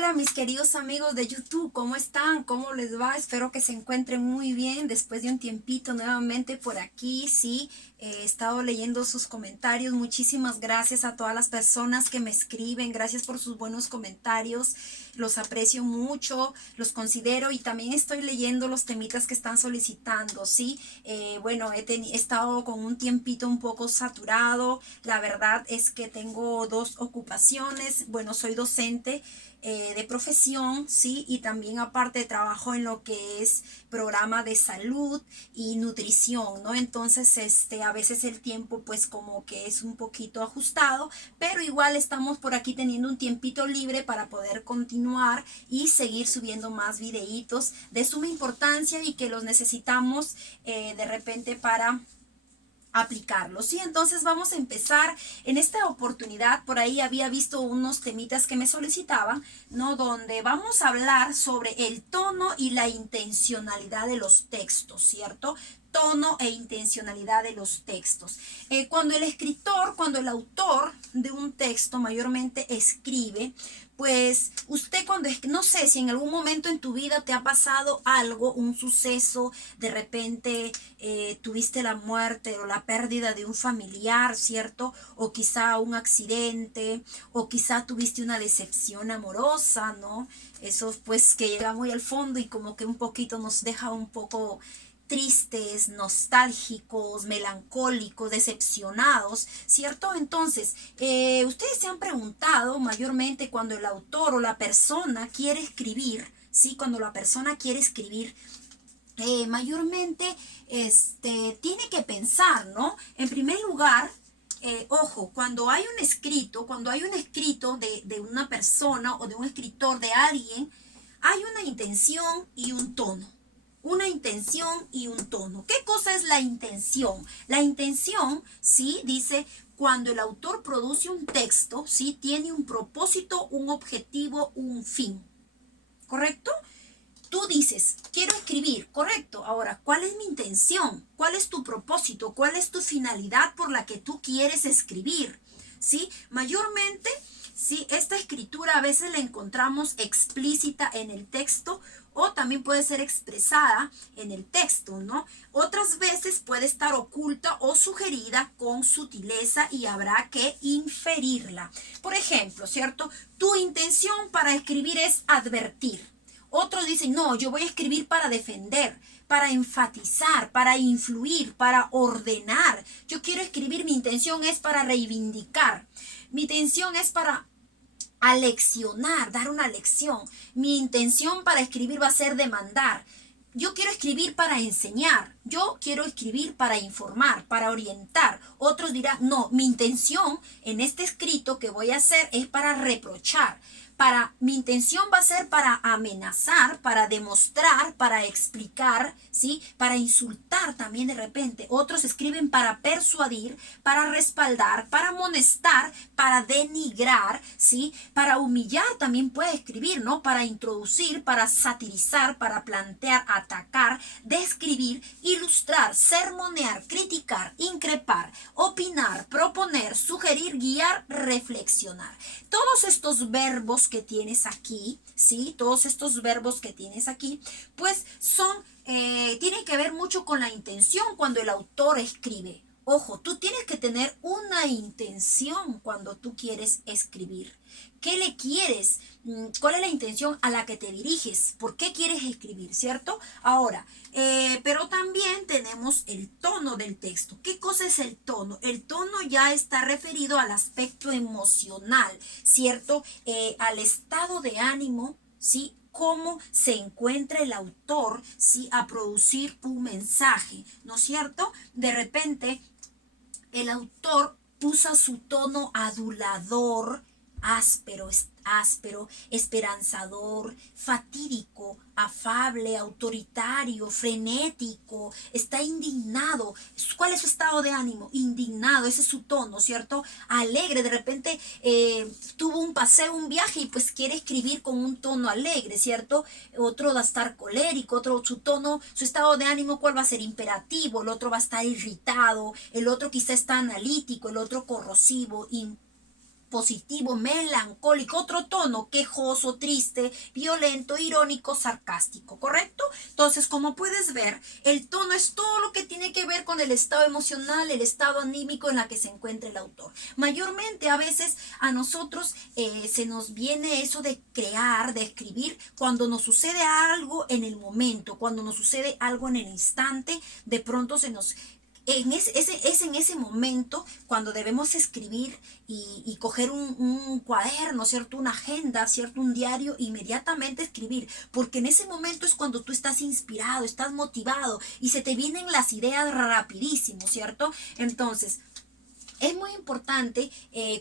Hola mis queridos amigos de YouTube, ¿cómo están? ¿Cómo les va? Espero que se encuentren muy bien después de un tiempito nuevamente por aquí. Sí, he estado leyendo sus comentarios. Muchísimas gracias a todas las personas que me escriben. Gracias por sus buenos comentarios. Los aprecio mucho, los considero y también estoy leyendo los temitas que están solicitando. Sí, bueno, he estado con un tiempito un poco saturado. La verdad es que tengo dos ocupaciones. Bueno, soy docente de profesión, ¿sí? Y también aparte trabajo en lo que es programa de salud y nutrición, ¿no? Entonces, a veces el tiempo pues como que es un poquito ajustado, pero igual estamos por aquí teniendo un tiempito libre para poder continuar y seguir subiendo más videitos de suma importancia y que los necesitamos de repente para aplicarlo, ¿sí? Entonces vamos a empezar en esta oportunidad. Por ahí había visto unos temitas que me solicitaban, ¿no? Donde vamos a hablar sobre el tono y la intencionalidad de los textos, ¿cierto? Tono e intencionalidad de los textos. Cuando el autor de un texto mayormente escribe, pues usted no sé si en algún momento en tu vida te ha pasado algo, un suceso, de repente tuviste la muerte o la pérdida de un familiar, ¿cierto? O quizá un accidente, o quizá tuviste una decepción amorosa, ¿no? Eso pues que llega muy al fondo y como que un poquito nos deja un poco tristes, nostálgicos, melancólicos, decepcionados, ¿cierto? Entonces, ustedes se han preguntado mayormente cuando el autor o la persona quiere escribir, ¿sí? Cuando la persona quiere escribir, mayormente tiene que pensar, ¿no? En primer lugar, ojo, cuando hay un escrito de una persona o de un escritor de alguien, hay una intención y un tono. Una intención y un tono. ¿Qué cosa es la intención? La intención, sí, dice, cuando el autor produce un texto, sí, tiene un propósito, un objetivo, un fin. ¿Correcto? Tú dices, quiero escribir, correcto. Ahora, ¿cuál es mi intención? ¿Cuál es tu propósito? ¿Cuál es tu finalidad por la que tú quieres escribir? ¿Sí? Mayormente, sí, esta escritura a veces la encontramos explícita en el texto o también puede ser expresada en el texto, ¿no? Otras veces puede estar oculta o sugerida con sutileza y habrá que inferirla. Por ejemplo, ¿cierto? Tu intención para escribir es advertir. Otros dicen, no, yo voy a escribir para defender, para enfatizar, para influir, para ordenar. Yo quiero escribir, mi intención es para reivindicar. Mi intención es para aleccionar, dar una lección. Mi intención para escribir va a ser demandar. Yo quiero escribir para enseñar. Yo quiero escribir para informar, para orientar. Otros dirán, no, mi intención en este escrito que voy a hacer es para reprochar. Mi intención va a ser para amenazar, para demostrar, para explicar, ¿sí? Para insultar también de repente. Otros escriben para persuadir, para respaldar, para amonestar, para denigrar, ¿sí? Para humillar también puede escribir, ¿no? Para introducir, para satirizar, para plantear, atacar, describir, ilustrar, sermonear, criticar, increpar, opinar, proponer, sugerir, guiar, reflexionar. Todos estos verbos que tienes aquí, ¿sí? Todos estos verbos que tienes aquí, pues tienen que ver mucho con la intención cuando el autor escribe. Ojo, tú tienes que tener una intención cuando tú quieres escribir. ¿Qué le quieres? ¿Cuál es la intención a la que te diriges? ¿Por qué quieres escribir? ¿Cierto? Ahora, pero también tenemos el tono del texto. ¿Qué cosa es el tono? El tono ya está referido al aspecto emocional, ¿cierto? Al estado de ánimo, ¿sí? Cómo se encuentra el autor, ¿sí? A producir un mensaje, ¿no es cierto? De repente, el autor usa su tono adulador, áspero, esperanzador, fatídico, afable, autoritario, frenético, está indignado. ¿Cuál es su estado de ánimo? Indignado, ese es su tono, ¿cierto? Alegre, de repente tuvo un paseo, un viaje y pues quiere escribir con un tono alegre, ¿cierto? Otro va a estar colérico, otro su tono, su estado de ánimo, ¿cuál va a ser? Imperativo, el otro va a estar irritado, el otro quizá está analítico, el otro corrosivo, positivo, melancólico, otro tono, quejoso, triste, violento, irónico, sarcástico, ¿correcto? Entonces, como puedes ver, el tono es todo lo que tiene que ver con el estado emocional, el estado anímico en la que se encuentra el autor. Mayormente, a veces, a nosotros se nos viene eso de crear, de escribir, cuando nos sucede algo en el momento, cuando nos sucede algo en el instante, de pronto se nos... Es en ese momento cuando debemos escribir y coger un cuaderno, ¿cierto? Una agenda, ¿cierto? Un diario, inmediatamente escribir, porque en ese momento es cuando tú estás inspirado, estás motivado y se te vienen las ideas rapidísimo, ¿cierto? Entonces, es muy importante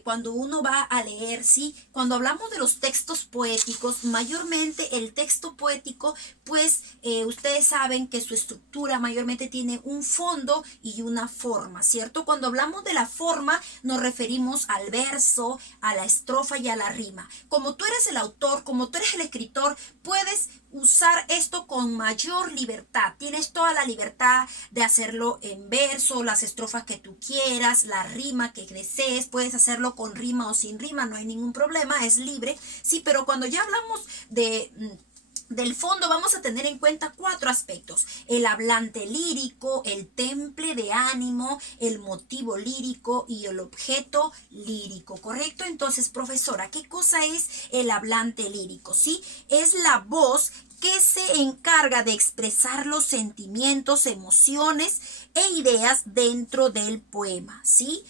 cuando uno va a leer, ¿sí? Cuando hablamos de los textos poéticos, mayormente el texto poético, pues ustedes saben que su estructura mayormente tiene un fondo y una forma, ¿cierto? Cuando hablamos de la forma, nos referimos al verso, a la estrofa y a la rima. Como tú eres el autor, como tú eres el escritor, puedes usar esto con mayor libertad. Tienes toda la libertad de hacerlo en verso, las estrofas que tú quieras, la rima que desees. Puedes hacerlo con rima o sin rima, no hay ningún problema, es libre. Sí, pero cuando ya hablamos del fondo, vamos a tener en cuenta 4 aspectos: el hablante lírico, el temple de ánimo, el motivo lírico y el objeto lírico, ¿correcto? Entonces, profesora, ¿qué cosa es el hablante lírico? ¿Sí? Es la voz que se encarga de expresar los sentimientos, emociones e ideas dentro del poema, ¿sí?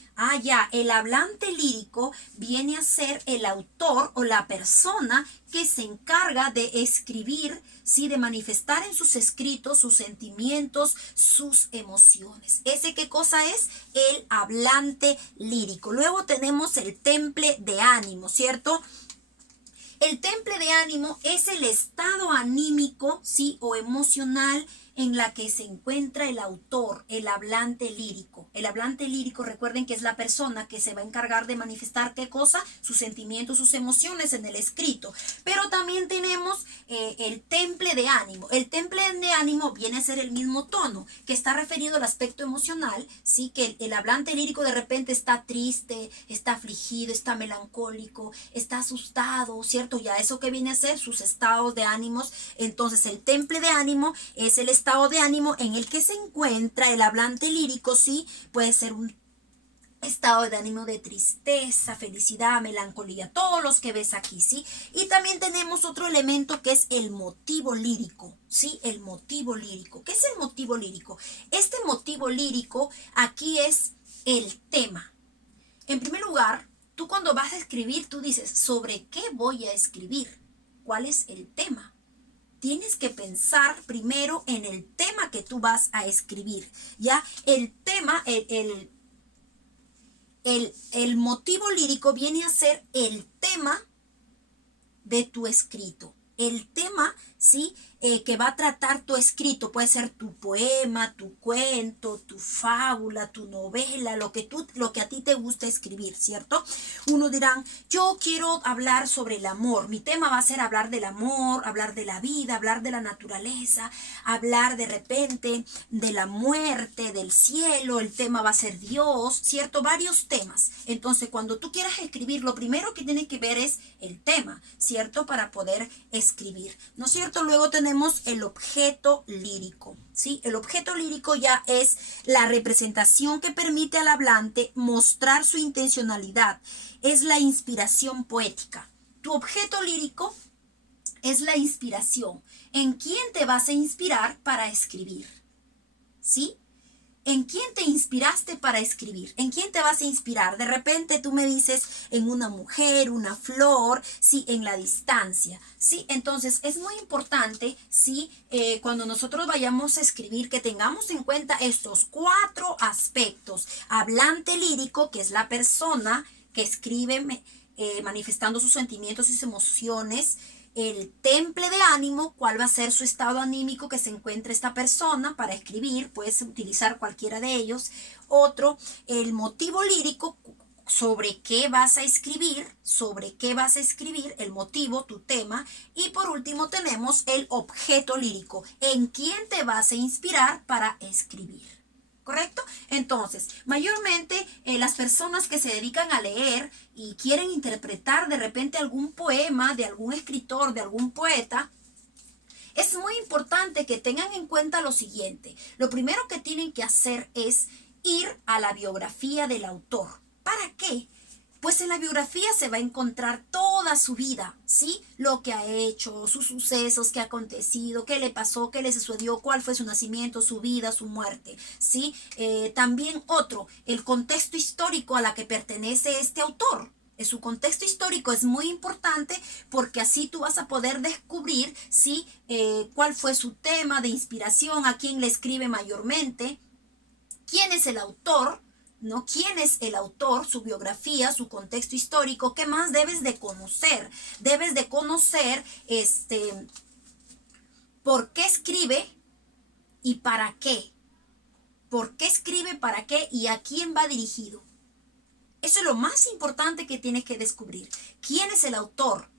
El hablante lírico viene a ser el autor o la persona que se encarga de escribir, ¿sí? De manifestar en sus escritos sus sentimientos, sus emociones. ¿Ese qué cosa es? El hablante lírico. Luego tenemos el temple de ánimo, ¿cierto? El temple de ánimo es el estado anímico, ¿sí? O emocional en la que se encuentra el autor, el hablante lírico. El hablante lírico, recuerden que es la persona que se va a encargar de manifestar qué cosa, sus sentimientos, sus emociones en el escrito. Pero también tenemos el temple de ánimo. El temple de ánimo viene a ser el mismo tono, que está referido al aspecto emocional, ¿sí? Que el hablante lírico de repente está triste, está afligido, está melancólico, está asustado, ¿cierto? Ya eso que viene a ser sus estados de ánimos. Entonces, el temple de ánimo es el estado de ánimo en el que se encuentra el hablante lírico, ¿sí? Puede ser un estado de ánimo de tristeza, felicidad, melancolía, todos los que ves aquí, ¿sí? Y también tenemos otro elemento que es el motivo lírico, ¿sí? El motivo lírico. ¿Qué es el motivo lírico? Este motivo lírico aquí es el tema. En primer lugar, tú cuando vas a escribir, tú dices, ¿sobre qué voy a escribir? ¿Cuál es el tema? Tienes que pensar primero en el tema que tú vas a escribir, ¿ya? El tema, el motivo lírico viene a ser el tema de tu escrito. El tema, ¿sí? Que va a tratar tu escrito. Puede ser tu poema, tu cuento, tu fábula, tu novela, lo que a ti te gusta escribir, ¿cierto? Unos dirán, yo quiero hablar sobre el amor. Mi tema va a ser hablar del amor, hablar de la vida, hablar de la naturaleza, hablar de repente de la muerte, del cielo. El tema va a ser Dios, ¿cierto? Varios temas. Entonces, cuando tú quieras escribir, lo primero que tienes que ver es el tema, ¿cierto? Para poder escribir, ¿no es cierto? Luego tenemos el objeto lírico, ¿sí? El objeto lírico ya es la representación que permite al hablante mostrar su intencionalidad. Es la inspiración poética. Tu objeto lírico es la inspiración. ¿En quién te vas a inspirar para escribir? ¿Sí? ¿En quién te inspiraste para escribir? ¿En quién te vas a inspirar? De repente tú me dices en una mujer, una flor, sí, en la distancia, sí. Entonces es muy importante, sí, cuando nosotros vayamos a escribir, que tengamos en cuenta estos 4 aspectos. Hablante lírico, que es la persona que escribe manifestando sus sentimientos y sus emociones. El temple de ánimo, cuál va a ser su estado anímico que se encuentra esta persona para escribir, puedes utilizar cualquiera de ellos. Otro, el motivo lírico, sobre qué vas a escribir, el motivo, tu tema. Y por último tenemos el objeto lírico, en quién te vas a inspirar para escribir. ¿correcto? Entonces, mayormente las personas que se dedican a leer y quieren interpretar de repente algún poema de algún escritor, de algún poeta, es muy importante que tengan en cuenta lo siguiente. Lo primero que tienen que hacer es ir a la biografía del autor. ¿Para qué? Pues en la biografía se va a encontrar toda su vida, ¿sí? Lo que ha hecho, sus sucesos, qué ha acontecido, qué le pasó, qué le sucedió, cuál fue su nacimiento, su vida, su muerte, ¿sí? También el contexto histórico a la que pertenece este autor. Su contexto histórico es muy importante porque así tú vas a poder descubrir, ¿sí? Cuál fue su tema de inspiración, a quién le escribe mayormente, quién es el autor, ¿no? ¿Quién es el autor? Su biografía, su contexto histórico. ¿Qué más debes de conocer? Debes de conocer por qué escribe y para qué. ¿Por qué escribe, para qué y a quién va dirigido? Eso es lo más importante que tienes que descubrir. ¿Quién es el autor?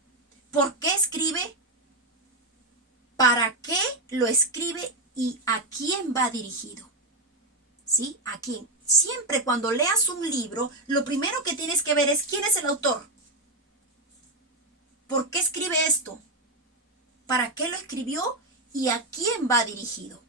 ¿Por qué escribe? ¿Para qué lo escribe y a quién va dirigido? ¿Sí? ¿A quién? Siempre cuando leas un libro, lo primero que tienes que ver es quién es el autor. ¿Por qué escribe esto? ¿Para qué lo escribió? ¿Y a quién va dirigido?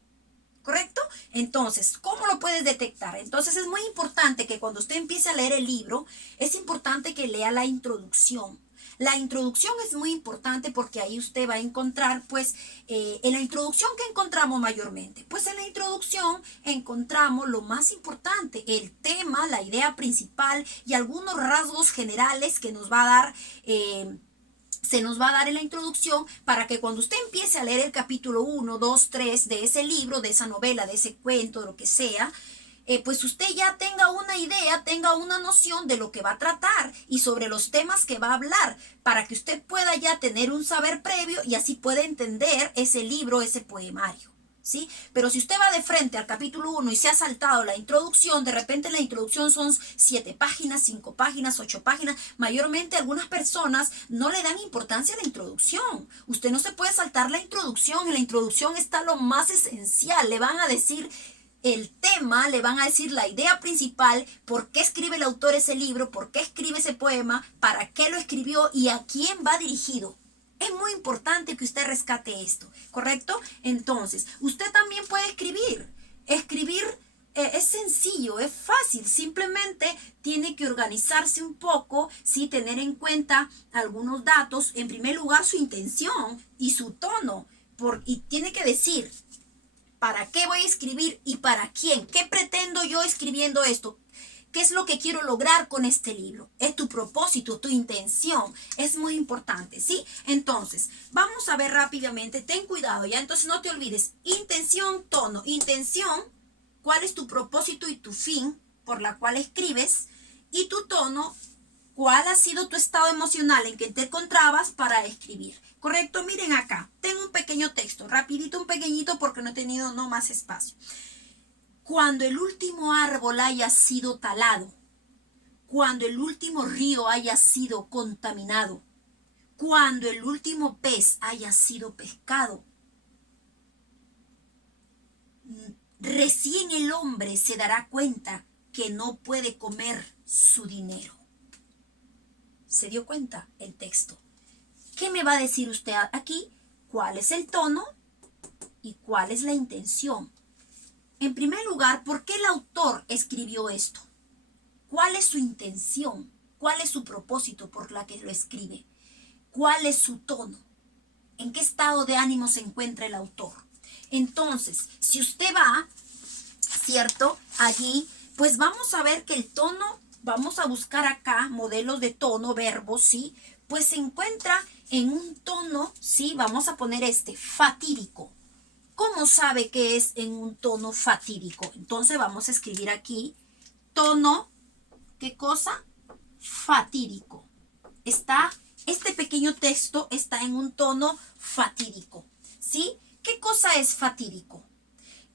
¿Correcto? Entonces, ¿cómo lo puedes detectar? Entonces es muy importante que cuando usted empiece a leer el libro, es importante que lea la introducción. La introducción es muy importante porque ahí usted va a encontrar, pues, en la introducción, ¿qué encontramos mayormente? Pues en la introducción encontramos lo más importante, el tema, la idea principal y algunos rasgos generales que nos va a dar... se nos va a dar en la introducción para que cuando usted empiece a leer el capítulo 1, 2, 3 de ese libro, de esa novela, de ese cuento, de lo que sea, pues usted ya tenga una idea, tenga una noción de lo que va a tratar y sobre los temas que va a hablar, para que usted pueda ya tener un saber previo y así pueda entender ese libro, ese poemario. ¿Sí? Pero si usted va de frente al capítulo 1 y se ha saltado la introducción, de repente la introducción son 7 páginas, 5 páginas, 8 páginas, mayormente algunas personas no le dan importancia a la introducción. Usted no se puede saltar la introducción, en la introducción está lo más esencial, le van a decir el tema, le van a decir la idea principal, por qué escribe el autor ese libro, por qué escribe ese poema, para qué lo escribió y a quién va dirigido. Es muy importante que usted rescate esto, ¿correcto? Entonces, usted también puede escribir. Escribir es sencillo, es fácil. Simplemente tiene que organizarse un poco, ¿sí? Tener en cuenta algunos datos. En primer lugar, su intención y su tono. Y tiene que decir, ¿para qué voy a escribir y para quién? ¿Qué pretendo yo escribiendo esto? ¿Qué es lo que quiero lograr con este libro? Es tu propósito, tu intención. Es muy importante, ¿sí? Entonces, vamos a ver rápidamente. Ten cuidado, ¿ya? Entonces, no te olvides. Intención, tono. Intención, ¿cuál es tu propósito y tu fin por la cual escribes? Y tu tono, ¿cuál ha sido tu estado emocional en que te encontrabas para escribir? ¿Correcto? Miren acá. Tengo un pequeño texto. Rapidito, un pequeñito porque no he tenido más espacio. Cuando el último árbol haya sido talado, cuando el último río haya sido contaminado, cuando el último pez haya sido pescado, recién el hombre se dará cuenta que no puede comer su dinero. ¿Se dio cuenta el texto? ¿Qué me va a decir usted aquí? ¿Cuál es el tono y cuál es la intención? En primer lugar, ¿por qué el autor escribió esto? ¿Cuál es su intención? ¿Cuál es su propósito por la que lo escribe? ¿Cuál es su tono? ¿En qué estado de ánimo se encuentra el autor? Entonces, si usted va, ¿cierto? Allí, pues vamos a ver que el tono, vamos a buscar acá modelos de tono, verbos, ¿sí? Pues se encuentra en un tono, ¿sí? Vamos a poner fatídico. ¿Cómo sabe que es en un tono fatídico? Entonces vamos a escribir aquí tono, ¿qué cosa? Fatídico. Este pequeño texto está en un tono fatídico, ¿sí? ¿Qué cosa es fatídico?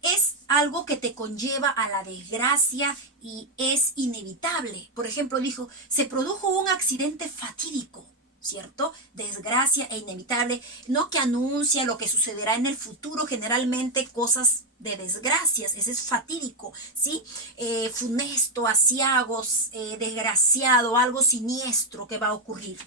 Es algo que te conlleva a la desgracia y es inevitable. Por ejemplo, dijo, se produjo un accidente fatídico, ¿cierto? Desgracia e inevitable, no que anuncia lo que sucederá en el futuro, generalmente cosas de desgracias, ese es fatídico, ¿sí? Funesto, aciago, desgraciado, algo siniestro que va a ocurrir.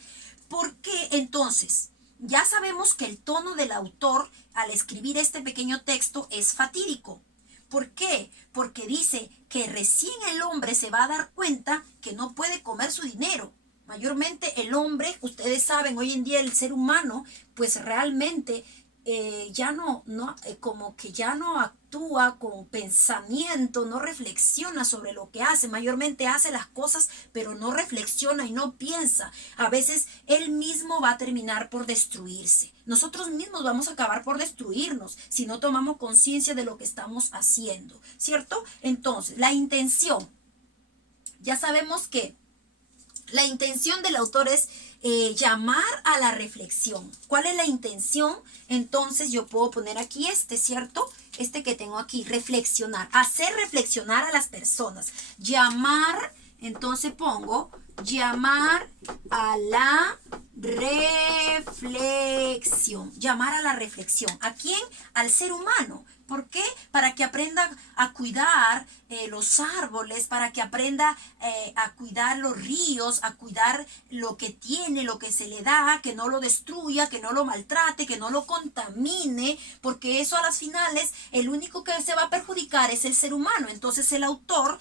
¿Por qué entonces? Ya sabemos que el tono del autor al escribir este pequeño texto es fatídico. ¿Por qué? Porque dice que recién el hombre se va a dar cuenta que no puede comer su dinero. Mayormente el hombre, ustedes saben, hoy en día el ser humano, pues realmente como que ya no actúa con pensamiento, no reflexiona sobre lo que hace, mayormente hace las cosas, pero no reflexiona y no piensa. A veces él mismo va a terminar por destruirse. Nosotros mismos vamos a acabar por destruirnos si no tomamos conciencia de lo que estamos haciendo, ¿cierto? Entonces, la intención. Ya sabemos que la intención del autor es llamar a la reflexión. ¿Cuál es la intención? Entonces yo puedo poner aquí ¿cierto? Este que tengo aquí, reflexionar, hacer reflexionar a las personas. Llamar, entonces pongo, llamar a la reflexión. Llamar a la reflexión. ¿A quién? Al ser humano. ¿Por qué? Para que aprenda a cuidar los árboles, para que aprenda a cuidar los ríos, a cuidar lo que tiene, lo que se le da, que no lo destruya, que no lo maltrate, que no lo contamine, porque eso a las finales el único que se va a perjudicar es el ser humano. Entonces el autor